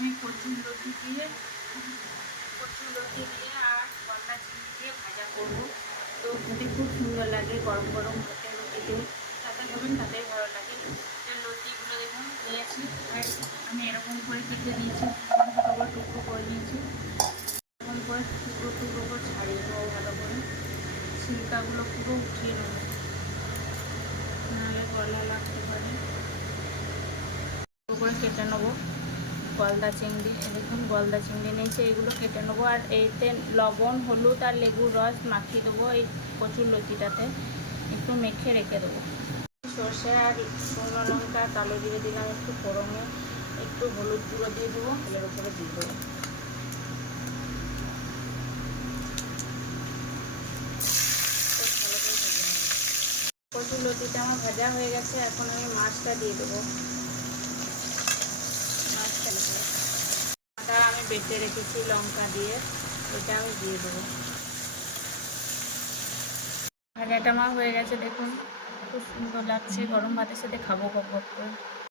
আমি কচুর লতি দিয়ে আর গলদা চিংড়ি দিয়ে ভাজা করব। তো খেতে খুব সুন্দর লাগে গরম গরম ভাতে রুটিতে, তাতে খাবেন তাতেই ভালো লাগে। লতিগুলো দেখুন নিয়েছি, আমি এরকম করে কেটে নিয়েছি, ছোটো করে টুকরো করে নিয়েছি। এরকম করে টুকরো টুকরো করে ছাড়িয়ে দেবো ভালো করে, ছিলকাগুলো পুরো উঠিয়ে নেবো, নাহলে গলা লাগতে পারে। করে কেটে নেবো গলদা চিংড়ি, দেখুন গলদা চিংড়ি নিয়েছে, এগুলো কেটে নেবো। আর এতে লবণ হলুদ আর লেবুর রস মাখিয়ে দেবো এই কচুর লতিটাতে, একটু মেখে রেখে দেবো। সর্ষে আর শুকনো লঙ্কা কালো জিরে দিলাম একটু ফোড়নে, একটু হলুদ গুঁড়ো দিয়ে দেবো, তেলের উপরে দিয়ে দেবো। কচুর লতিটা আমার ভাজা হয়ে গেছে, এখন আমি মাছটা দিয়ে দেবো। মাছটা দেবো, আটা আমি বেটে রেখেছি লঙ্কা দিয়ে, এটা আমি দিয়ে দেবো। ভাজাটা আমার হয়ে গেছে দেখুন, খুব সুন্দর লাগছে, গরম ভাতের সাথে খাবো গপ গপ করে।